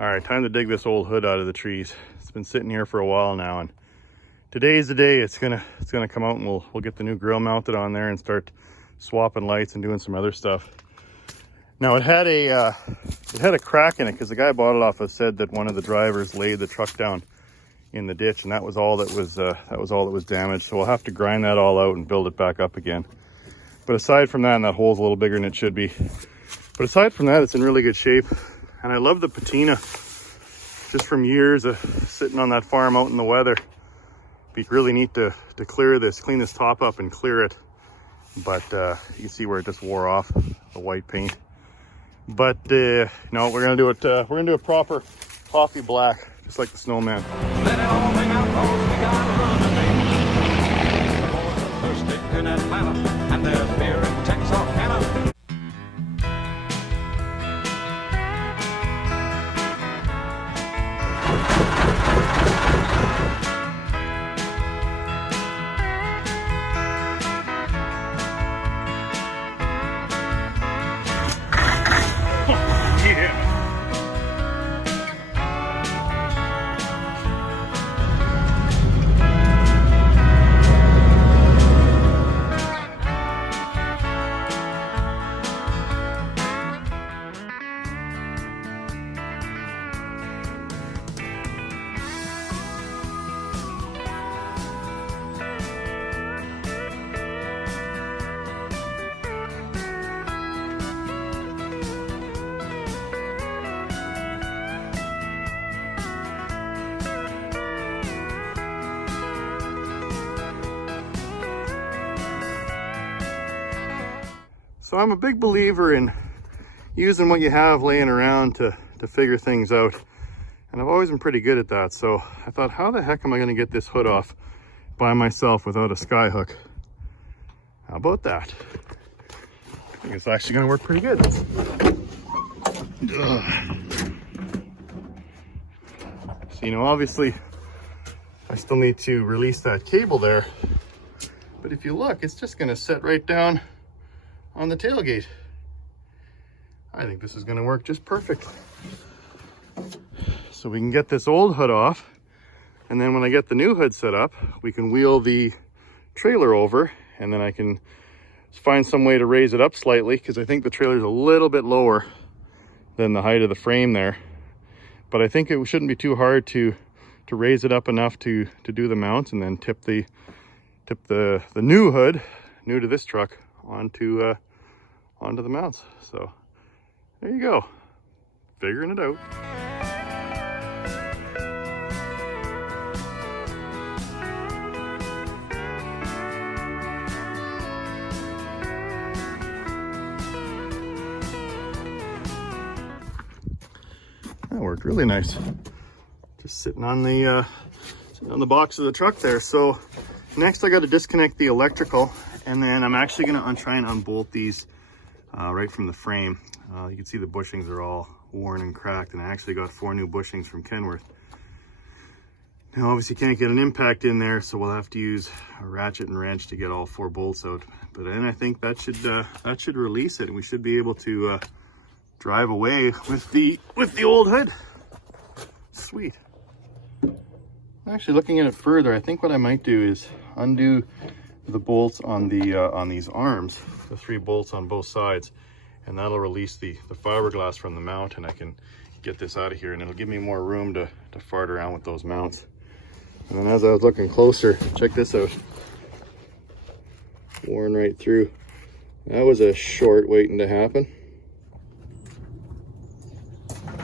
All right, time to dig this old hood out of the trees. It's been sitting here for a while now, and today's the day it's gonna come out, and we'll get the new grill mounted on there and start swapping lights and doing some other stuff. Now it had a crack in it because the guy bought it off us said that one of the drivers laid the truck down in the ditch, and that was all that was damaged. So we'll have to grind that all out and build it back up again. But aside from that, and that hole's a little bigger than it should be. But aside from that, it's in really good shape. And I love the patina, just from years of sitting on that farm out in the weather. Be really neat to clean this top up and clear it. But you can see where it just wore off the white paint. But no, we're gonna do it. We're gonna do a proper coffee black, just like the snowman. Let it all hang out, boys. We gotta run a baby. First stick in Atlanta, and there's beer in Texarkana. So I'm a big believer in using what you have laying around to figure things out. And I've always been pretty good at that. So I thought, how the heck am I going to get this hood off by myself without a sky hook? How about that? I think it's actually going to work pretty good. So, you know, obviously I still need to release that cable there. But if you look, it's just going to set right down on the tailgate. I think this is going to work just perfect. So we can get this old hood off, and then when I get the new hood set up, we can wheel the trailer over, and then I can find some way to raise it up slightly, because I think the trailer's a little bit lower than the height of the frame there. But I think it shouldn't be too hard to raise it up enough to do the mounts, and then tip the new hood, new to this truck, onto the mounts. So there you go, figuring it out. That worked really nice. Just sitting on the box of the truck there. So next I got to disconnect the electrical, and then I'm actually going to try and unbolt these right from the frame. You can see the bushings are all worn and cracked, and I actually got 4 new bushings from Kenworth. Now obviously can't get an impact in there, so we'll have to use a ratchet and wrench to get all 4 bolts out. But then I think that should release it, and we should be able to drive away with the old hood. Sweet. Actually, looking at it further, I think what I might do is undo the bolts on these arms, the 3 bolts on both sides, and that'll release the fiberglass from the mount, and I can get this out of here, and it'll give me more room to fart around with those mounts. And then as I was looking closer, check this out. Worn right through. That was a short waiting to happen.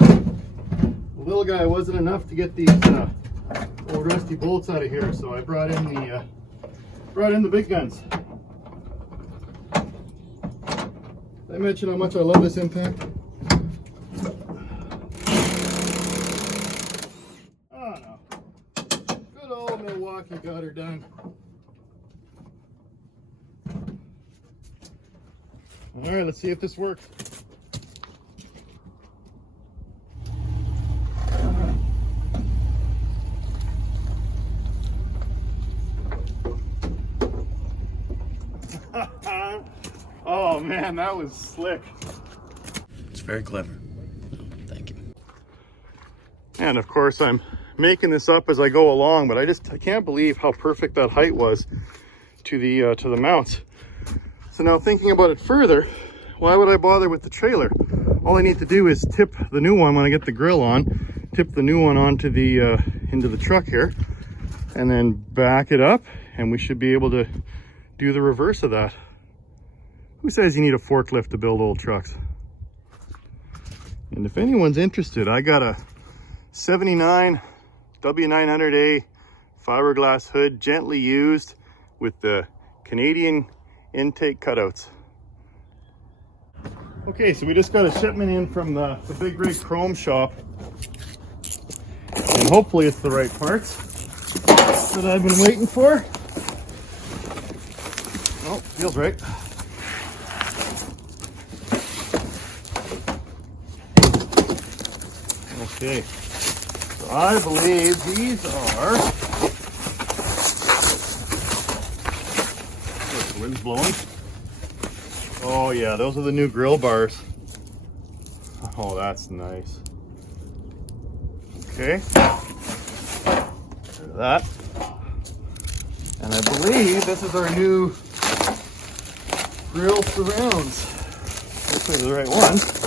The little guy wasn't enough to get these old rusty bolts out of here, so I brought in the big guns. Did I mention how much I love this impact? Oh no. Good old Milwaukee got her done. Alright, let's see if this works. Oh man, that was slick. It's very clever. Thank you. And of course I'm making this up as I go along, but I can't believe how perfect that height was to the mounts. So now thinking about it further, why would I bother with the trailer? All I need to do is tip the new one when I get the grill on, tip the new one onto the into the truck here, and then back it up, and we should be able to do the reverse of that. Who says you need a forklift to build old trucks? And if anyone's interested, I got a 79 W900A fiberglass hood, gently used, with the Canadian intake cutouts. Okay, so we just got a shipment in from the Big Rig Chrome shop, and hopefully it's the right parts that I've been waiting for. Oh, feels right. Okay, so I believe these are, the wind's blowing. Oh yeah, those are the new grill bars. Oh, that's nice. Okay, there's that. And I believe this is our new grill surrounds. Hopefully they're the right ones.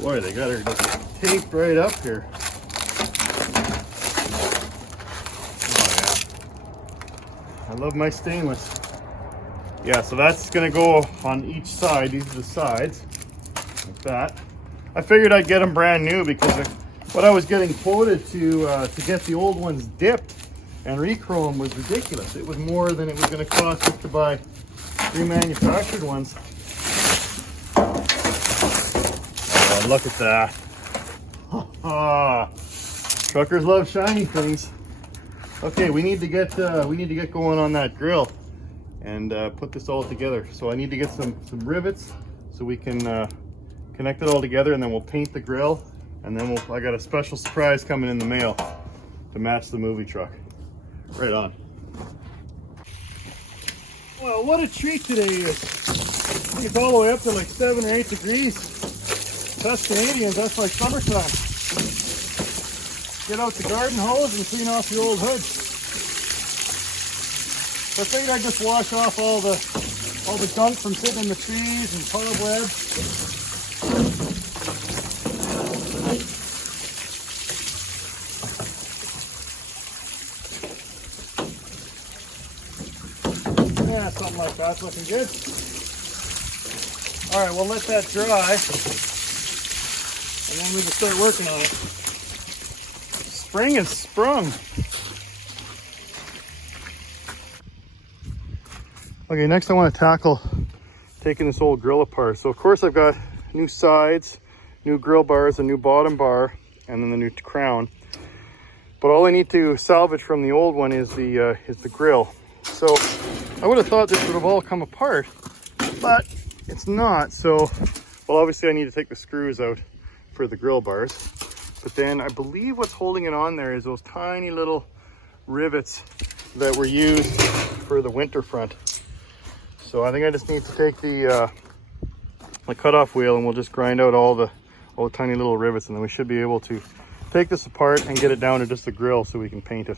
Boy, they got her just taped right up here. Oh yeah, I love my stainless. Yeah, so that's gonna go on each side. These are the sides, like that. I figured I'd get them brand new because what I was getting quoted to get the old ones dipped and rechrome was ridiculous. It was more than it was gonna cost just to buy remanufactured ones. Look at that. Truckers love shiny things. Okay, we need to get going on that grill and put this all together. So I need to get some rivets so we can connect it all together, and then we'll paint the grill, and then I got a special surprise coming in the mail to match the movie truck. Right on. Well, what a treat today is. I think it's all the way up to like 7 or 8 degrees. Us Canadians, that's like summertime. Get out the garden hose and clean off your old hood. So I figured I'd just wash off all the gunk from sitting in the trees and cobwebs. Yeah, something like that's looking good. All right, we'll let that dry. And then we can start working on it. Spring has sprung. Okay, next I want to tackle taking this old grill apart. So of course I've got new sides, new grill bars, a new bottom bar, and then the new crown. But all I need to salvage from the old one is the grill. So I would have thought this would have all come apart, but it's not. So, well, obviously I need to take the screws out for the grill bars, but then I believe what's holding it on there is those tiny little rivets that were used for the winter front. So I think I just need to take the cutoff wheel, and we'll just grind out all the tiny little rivets, and then we should be able to take this apart and get it down to just the grill so we can paint it.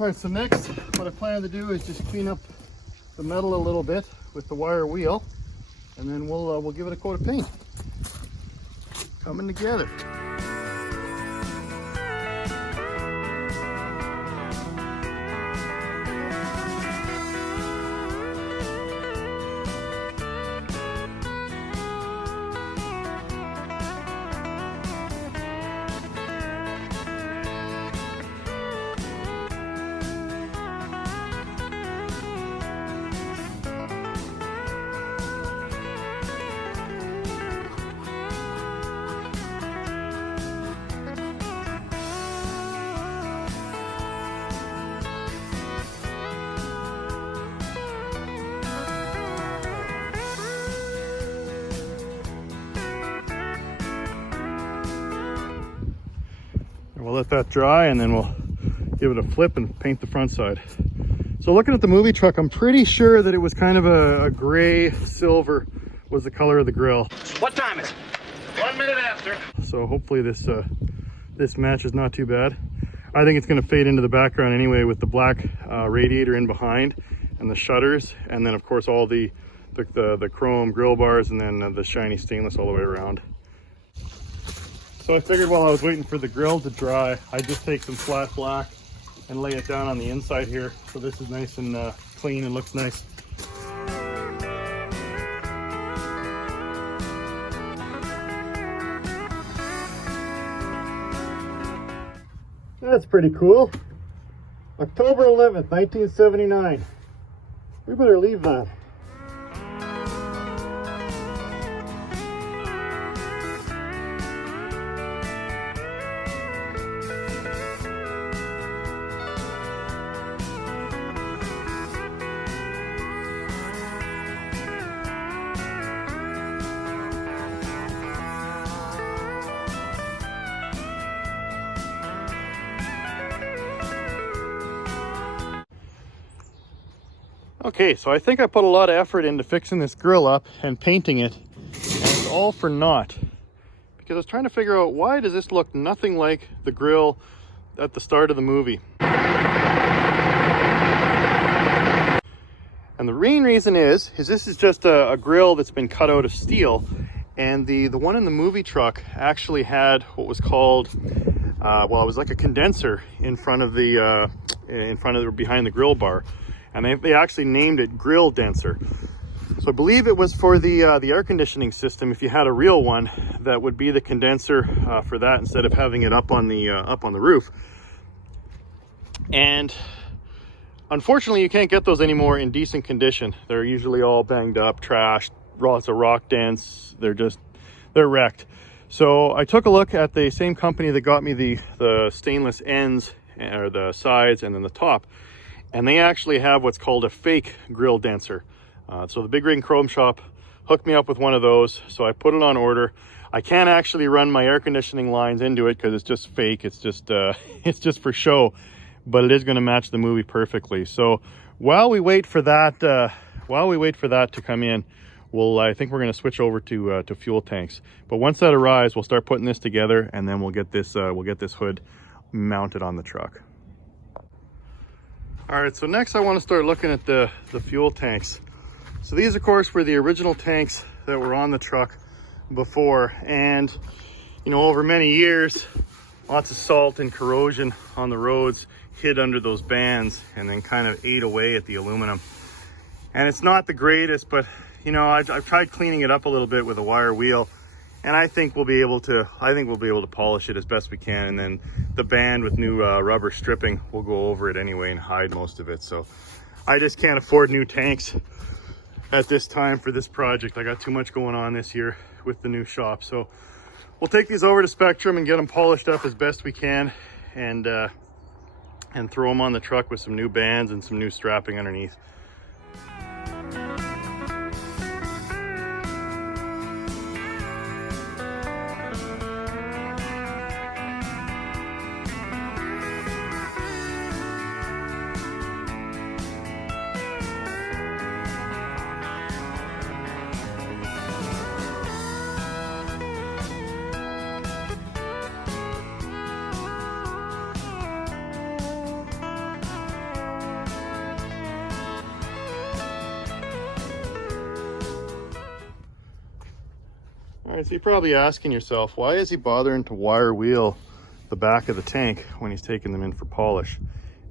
All right, so next what I plan to do is just clean up the metal a little bit with the wire wheel, and then we'll give it a coat of paint. Coming together. And we'll let that dry and then we'll give it a flip and paint the front side. So looking at the movie truck, I'm pretty sure that it was kind of a gray silver was the color of the grill. What time is it? 1 minute after. So hopefully this this match is not too bad. I think it's going to fade into the background anyway with the black radiator in behind and the shutters, and then of course all the chrome grill bars, and then the shiny stainless all the way around. So I figured while I was waiting for the grill to dry, I'd just take some flat black and lay it down on the inside here, so this is nice and clean and looks nice. That's pretty cool. October 11th, 1979. We better leave that. Okay, so I think I put a lot of effort into fixing this grill up and painting it, and it's all for naught. Because I was trying to figure out, why does this look nothing like the grill at the start of the movie? And the main reason is this is just a grill that's been cut out of steel, and the one in the movie truck actually had what was called, well, it was like a condenser in front of the behind the grill bar. And they actually named it grill denser. So I believe it was for the air conditioning system. If you had a real one, that would be the condenser for that, instead of having it up on the roof. And unfortunately, you can't get those anymore in decent condition. They're usually all banged up, trashed, lots of rock dents. They're wrecked. So I took a look at the same company that got me the stainless ends, or the sides, and then the top. And they actually have what's called a fake grill denser. So the Big Rig Chrome Shop hooked me up with one of those. So I put it on order. I can't actually run my air conditioning lines into it because it's just fake. It's just for show, but it is going to match the movie perfectly. So while we wait for that, to come in, I think we're going to switch over to fuel tanks. But once that arrives, we'll start putting this together, and then we'll get this hood mounted on the truck. All right, so next I want to start looking at the fuel tanks. So these, of course, were the original tanks that were on the truck before. And, you know, over many years, lots of salt and corrosion on the roads hid under those bands and then kind of ate away at the aluminum. And it's not the greatest, but, you know, I've tried cleaning it up a little bit with a wire wheel. And I think we'll be able to polish it as best we can, and then the band with new rubber stripping will go over it anyway and hide most of it. So I just can't afford new tanks at this time for this project. I got too much going on this year with the new shop. So we'll take these over to Spectrum and get them polished up as best we can, and throw them on the truck with some new bands and some new strapping underneath. All right, so you're probably asking yourself, why is he bothering to wire wheel the back of the tank when he's taking them in for polish?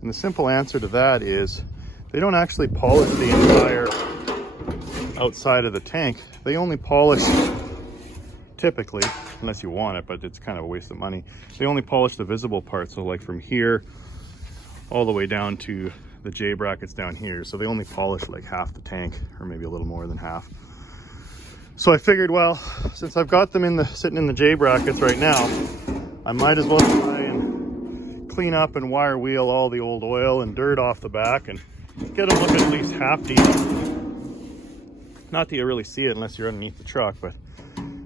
And the simple answer to that is they don't actually polish the entire outside of the tank. They only polish, typically, unless you want it, but it's kind of a waste of money. They only polish the visible parts, so like from here all the way down to the J brackets down here. So they only polish like half the tank, or maybe a little more than half. So I figured, well, since I've got them sitting in the J brackets right now, I might as well try and clean up and wire wheel all the old oil and dirt off the back and get them looking at least half decent. Not that you really see it unless you're underneath the truck, but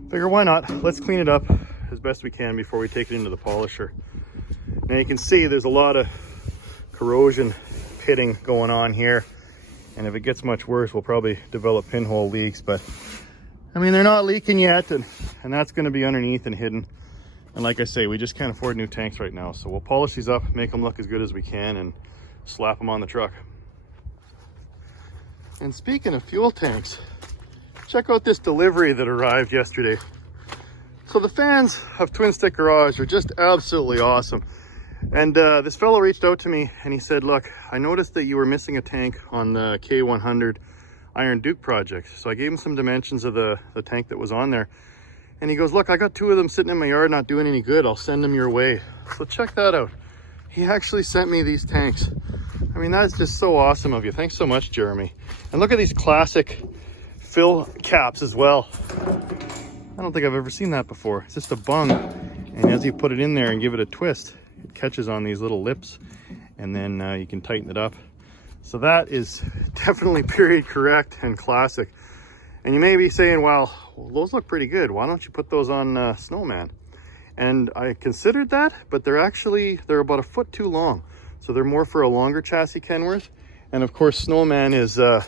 figure why not? Let's clean it up as best we can before we take it into the polisher. Now you can see there's a lot of corrosion pitting going on here. And if it gets much worse, we'll probably develop pinhole leaks. But I mean, they're not leaking yet, and that's going to be underneath and hidden. And like I say, we just can't afford new tanks right now. So we'll polish these up, make them look as good as we can, and slap them on the truck. And speaking of fuel tanks, check out this delivery that arrived yesterday. So the fans of Twin Stick Garage are just absolutely awesome. And this fellow reached out to me and he said, look, I noticed that you were missing a tank on the K100 Iron Duke project. So I gave him some dimensions of the tank that was on there. And he goes, look, I got 2 of them sitting in my yard not doing any good. I'll send them your way. So check that out. He actually sent me these tanks. I mean, that's just so awesome of you. Thanks so much, Jeremy. And look at these classic fill caps as well. I don't think I've ever seen that before. It's just a bung. And as you put it in there and give it a twist, it catches on these little lips, and then you can tighten it up. So that is definitely period correct and classic. And you may be saying, well, those look pretty good. Why don't you put those on Snowman? And I considered that, but they're about a foot too long. So they're more for a longer chassis Kenworth. And of course, Snowman is a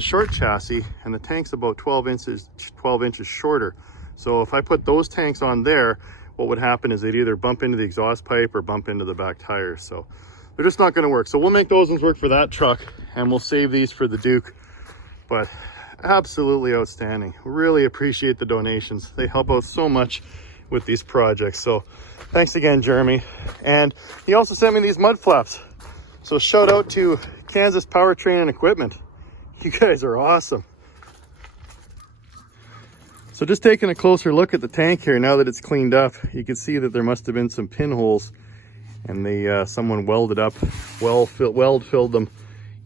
short chassis, and the tank's about 12 inches shorter. So if I put those tanks on there, what would happen is they'd either bump into the exhaust pipe or bump into the back tires. So they're just not going to work. So we'll make those ones work for that truck, and we'll save these for the Duke. But absolutely outstanding. Really appreciate the donations. They help out so much with these projects. So thanks again, Jeremy. And he also sent me these mud flaps. So shout out to Kansas Powertrain and Equipment. You guys are awesome. So just taking a closer look at the tank here, now that it's cleaned up, you can see that there must have been some pinholes, and someone welded up, weld filled them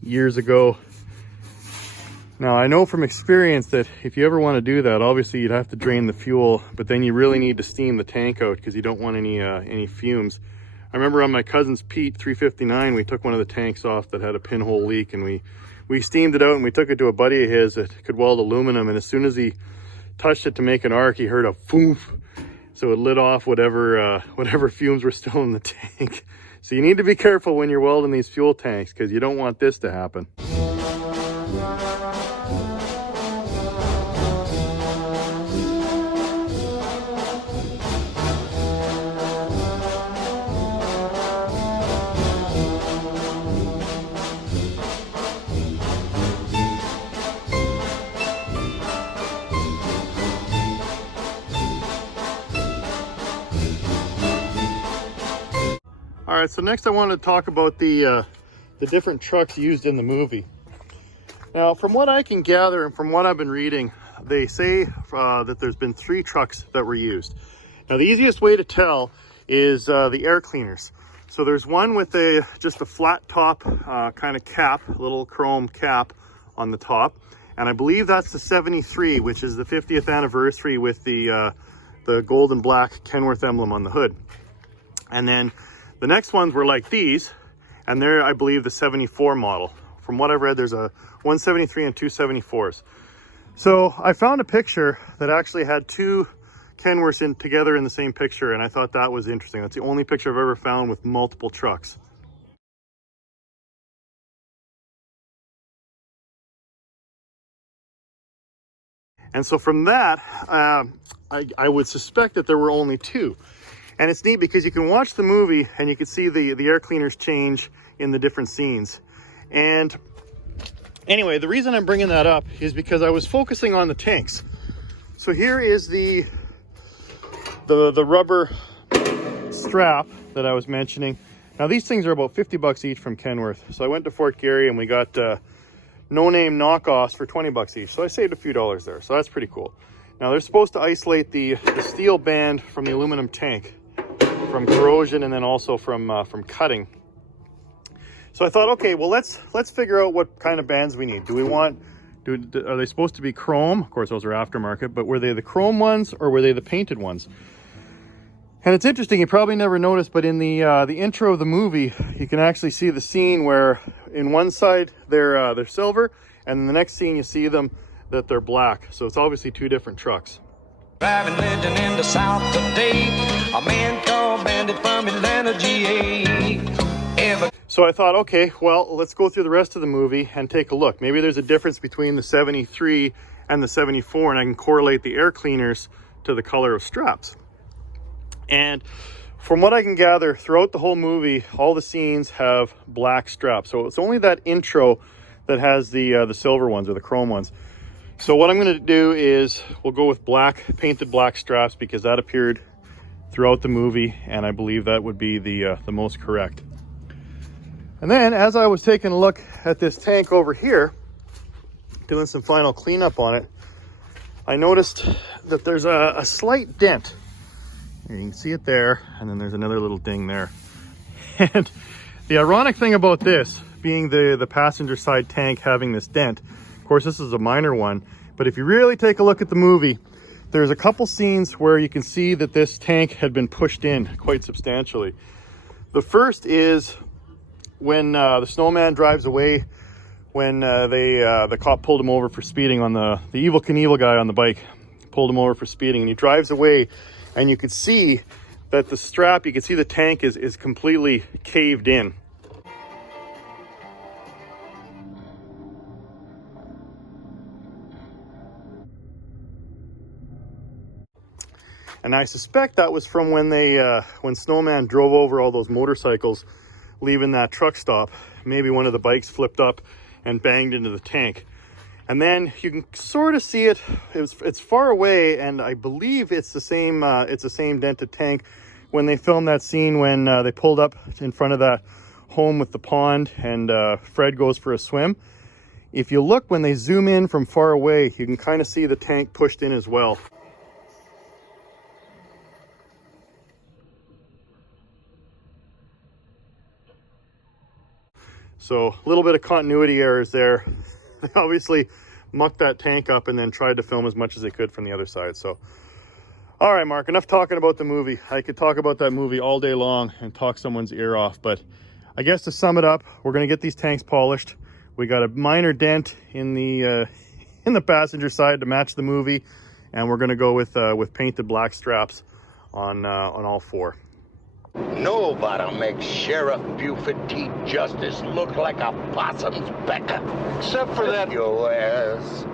years ago. Now I know from experience that if you ever want to do that, obviously you'd have to drain the fuel, but then you really need to steam the tank out because you don't want any fumes. I remember on my cousin's Pete 359, we took one of the tanks off that had a pinhole leak, and we steamed it out, and we took it to a buddy of his that could weld aluminum, and as soon as he touched it to make an arc, he heard a foof, so it lit off whatever fumes were still in the tank. So you need to be careful when you're welding these fuel tanks, because you don't want this to happen. All right, so next I wanted to talk about the different trucks used in the movie. Now, from what I can gather and from what I've been reading, they say that there's been 3 trucks that were used. Now, the easiest way to tell is the air cleaners. So there's one with just a flat top kind of cap, little chrome cap on the top. And I believe that's the 73, which is the 50th anniversary with the gold and black Kenworth emblem on the hood. And then the next ones were like these, and they're, I believe, the 74 model. From what I've read, there's a 173 and 2 74s. So I found a picture that actually had 2 Kenworths together in the same picture, and I thought that was interesting. That's the only picture I've ever found with multiple trucks. And so from that, I would suspect that there were only 2. And it's neat because you can watch the movie and you can see the air cleaners change in the different scenes. And anyway, the reason I'm bringing that up is because I was focusing on the tanks. So here is the rubber strap that I was mentioning. Now these things are about 50 bucks each from Kenworth. So I went to Fort Garry and we got no-name knockoffs for 20 bucks each. So I saved a few dollars there. So that's pretty cool. Now they're supposed to isolate the steel band from the aluminum tank from corrosion, and then also from cutting. So I thought, okay, well let's figure out what kind of bands we need. Are they supposed to be chrome? Of course, those are aftermarket, but were they the chrome ones or were they the painted ones? And it's interesting, you probably never noticed, but in the intro of the movie, you can actually see the scene where in one side they're silver, and in the next scene you see them that they're black. So it's obviously 2 different trucks. Driving legend in the South today. A man called Bandit from Atlanta, GA. So I thought, okay, well, let's go through the rest of the movie and take a look. Maybe there's a difference between the 73 and the 74, and I can correlate the air cleaners to the color of straps. And from what I can gather, throughout the whole movie, all the scenes have black straps. So it's only that intro that has the silver ones or the chrome ones. So what I'm going to do is we'll go with black, painted black straps, because that appeared throughout the movie, and I believe that would be the most correct. And then as I was taking a look at this tank over here, doing some final cleanup on it, I noticed that there's a slight dent. You can see it there, and then there's another little ding there. And the ironic thing about this being the passenger side tank having this dent, of course this is a minor one, but if you really take a look at the movie, there's a couple scenes where you can see that this tank had been pushed in quite substantially. The first is when the snowman drives away, when the cop pulled him over for speeding on the Evel Knievel guy on the bike, pulled him over for speeding, and he drives away, and you can see that the strap, you can see the tank is completely caved in. And I suspect that was from when when Snowman drove over all those motorcycles leaving that truck stop. Maybe one of the bikes flipped up and banged into the tank. And then you can sort of see it. It's far away, and I believe it's the same dented tank when they filmed that scene when they pulled up in front of that home with the pond, and Fred goes for a swim. If you look, when they zoom in from far away, you can kind of see the tank pushed in as well. So a little bit of continuity errors there. They obviously mucked that tank up and then tried to film as much as they could from the other side. So, all right, Mark, enough talking about the movie. I could talk about that movie all day long and talk someone's ear off, but I guess to sum it up, we're gonna get these tanks polished. We got a minor dent in the passenger side to match the movie, and we're gonna go with painted black straps on all four. Nobody makes Sheriff Buford T. Justice look like a possum's becker. Except for that Your ass.